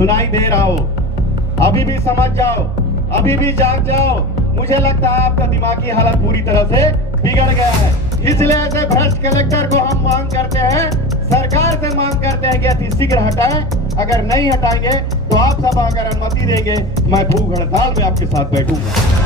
सुनाई दे रहा हो, अभी भी समझ जाओ, अभी भी जाग जाओ। मुझे लगता है आपका दिमागी हालत पूरी तरह से बिगड़ गया है। इसलिए ऐसे भ्रष्ट कलेक्टर को हम मांग करते हैं, सरकार से मांग करते हैं कि अति शीघ्र हटाएं। अगर नहीं हटाएंगे तो आप सब अगर अनुमति देंगे, मैं भूख हड़ताल में आपके साथ बैठूंगा।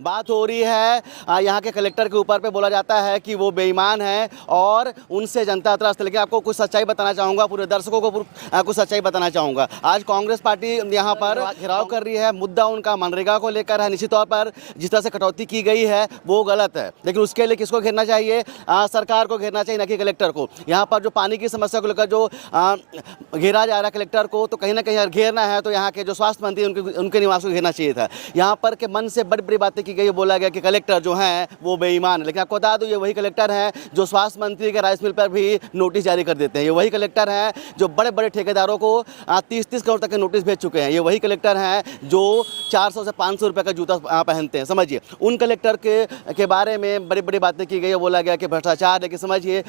बात हो रही है यहाँ के कलेक्टर के ऊपर पे बोला जाता है कि वो बेईमान है और उनसे जनता त्रस्त। लेकिन आपको कुछ सच्चाई बताना चाहूँगा, पूरे दर्शकों को कुछ सच्चाई बताना चाहूँगा। आज कांग्रेस पार्टी यहाँ पर घेराव कर रही है, मुद्दा उनका मनरेगा को लेकर है। निश्चित तौर पर जिस तरह से कटौती की गई है वो गलत है, लेकिन उसके लिए किसको घेरना चाहिए? सरकार को घेरना चाहिए, न कि कलेक्टर को। यहाँ पर जो पानी की समस्या को लेकर जो घेरा जा रहा है कलेक्टर को, तो कहीं ना कहीं घेरना है तो यहाँ के जो स्वास्थ्य मंत्री उनके निवास को घेरना चाहिए था। यहाँ पर के मन से बड़ी बड़ी बातें की गई, बोला गया कि कलेक्टर जो हैं वो बेईमान है। लेकिन आपको बता दूं, ये वही कलेक्टर हैं जो स्वास्थ्य मंत्री के राइस मिल पर भी नोटिस जारी कर देते हैं। ये वही कलेक्टर हैं जो बड़े बड़े ठेकेदारों को 30-30 करोड़ तक के नोटिस भेज चुके हैं। ये वही कलेक्टर हैं जो 400 से 500 रुपये का जूता पहनते हैं। समझिए, उन कलेक्टर के बारे में बड़ी बड़ी बातें की गई है, बोला गया कि भ्रष्टाचार है। कि समझिए,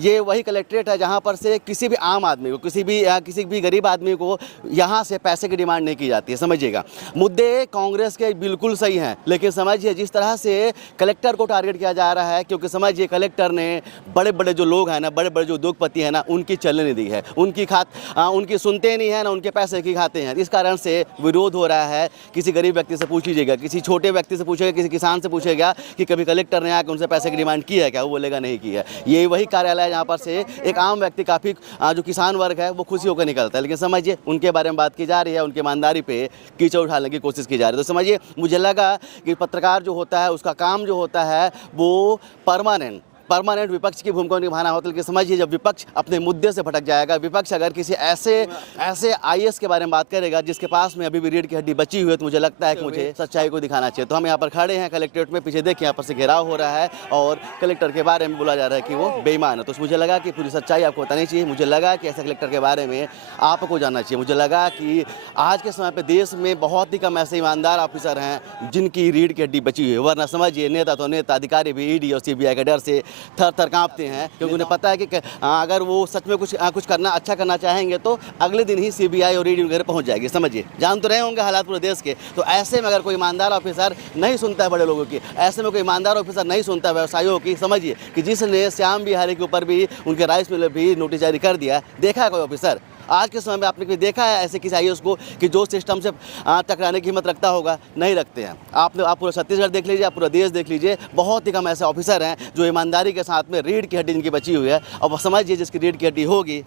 ये वही कलेक्ट्रेट है जहाँ पर से किसी भी आम आदमी को, किसी भी गरीब आदमी को यहाँ से पैसे की डिमांड नहीं की जाती है। समझिएगा, मुद्दे कांग्रेस के बिल्कुल सही हैं, लेकिन समझिए जिस तरह से कलेक्टर को टारगेट किया जा रहा है, क्योंकि समझिए कलेक्टर ने बड़े बड़े जो लोग हैं ना, बड़े बड़े जो उद्योगपति हैं ना, उनकी चलने नहीं दी है, उनकी सुनते नहीं है ना, उनके पैसे की खाते हैं। इस कारण से विरोध हो रहा है। किसी गरीब व्यक्ति से पूछ लीजिएगा, किसी छोटे व्यक्ति से पूछेगा, किसी किसान से पूछेगा कि कभी कलेक्टर ने आकर उनसे पैसे की डिमांड की है क्या, वो बोलेगा नहीं की है। ये वही कार्यालय है जहाँ पर से एक आम व्यक्ति, काफ़ी जो किसान वर्ग है वो खुशी होकर निकलता है। लेकिन समझिए उनके बारे में बात की जा रही है, उनकी ईमानदारी पे कीचड़ उठाने की कोशिश की जा रही है। तो समझिए, मुझे लगा कि पत्रकार जो होता है उसका काम जो होता है वो परमानेंट विपक्ष की भूमिका निभाना होता है। लेकिन समझिए, जब विपक्ष अपने मुद्दे से भटक जाएगा, विपक्ष अगर किसी ऐसे आईएएस के बारे में बात करेगा जिसके पास में अभी भी रीढ़ की हड्डी बची हुई है, तो मुझे लगता है कि मुझे सच्चाई को दिखाना चाहिए। तो हम यहाँ पर खड़े हैं कलेक्ट्रेट में, पीछे देखिए यहाँ पर से घेराव हो रहा है और कलेक्टर के बारे में बोला जा रहा है कि वो बेईमान है। तो मुझे लगा कि पूरी सच्चाई आपको बतानी चाहिए। मुझे लगा कि ऐसे कलेक्टर के बारे में आपको जानना चाहिए। मुझे लगा कि आज के समय पर देश में बहुत ही कम ऐसे ईमानदार ऑफिसर हैं जिनकी रीढ़ की हड्डी बची हुई है। वरना समझिए, नेता तो नेता, अधिकारी भी ईडी और सीबीआई के डर से थर थर कांपते हैं, क्योंकि उन्हें पता है कि अगर वो सच में कुछ अच्छा करना चाहेंगे तो अगले दिन ही सीबीआई और ईडी घर पहुंच जाएगी। समझिए, जान तो रहे होंगे हालात पूरे देश के। तो ऐसे में अगर कोई ईमानदार ऑफिसर नहीं सुनता है बड़े लोगों की, ऐसे में कोई ईमानदार ऑफिसर नहीं सुनता है व्यवसायियों की, समझिए कि जिसने श्याम बिहारी के ऊपर भी, उनके राइस मिल भी नोटिस जारी कर दिया, देखा है कोई ऑफिसर? आज के समय में आपने कभी देखा है ऐसे किसी आईएएस को कि जो सिस्टम से टकराने की हिम्मत रखता होगा? नहीं रखते हैं। आप पूरा छत्तीसगढ़ देख लीजिए, आप पूरा देश देख लीजिए, बहुत ही कम ऐसे ऑफिसर हैं जो ईमानदारी के साथ में रीढ़ की हड्डी जिनकी बची हुई है। और समझिए, जिसकी रीढ़ की हड्डी होगी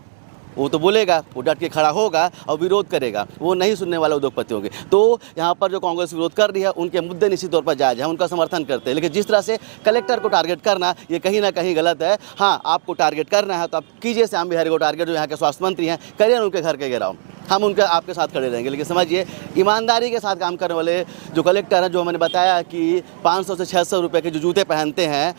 वो तो बोलेगा, वो डट के खड़ा होगा और विरोध करेगा। वो नहीं सुनने वाला उद्योगपति होंगे। तो यहाँ पर जो कांग्रेस विरोध कर रही है, उनके मुद्दे निश्चित तौर पर जायज़ है, उनका समर्थन करते हैं। लेकिन जिस तरह से कलेक्टर को टारगेट करना, ये कहीं ना कहीं गलत है। हाँ, आपको टारगेट करना है तो आप कीजिए श्याम बिहारी को टारगेट, जो यहाँ के स्वास्थ्य मंत्री हैं, करिए उनके घर के घेराव, हम आपके साथ खड़े रहेंगे। लेकिन समझिए, ईमानदारी के साथ काम करने वाले जो कलेक्टर हैं, जो मैंने बताया कि 500 से 600 रुपये के जो जूते पहनते हैं,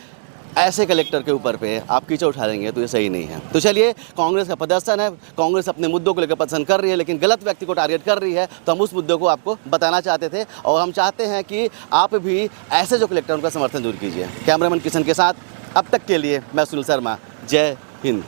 ऐसे कलेक्टर के ऊपर पे आप कीचड़ उठा लेंगे तो ये सही नहीं है। तो चलिए, कांग्रेस का प्रदर्शन है, कांग्रेस अपने मुद्दों को लेकर प्रदर्शन कर रही है, लेकिन गलत व्यक्ति को टारगेट कर रही है। तो हम उस मुद्दे को आपको बताना चाहते थे और हम चाहते हैं कि आप भी ऐसे जो कलेक्टर उनका समर्थन जरूर कीजिए। कैमरामैन किशन के साथ अब तक के लिए मैं सुनील शर्मा, जय हिंद।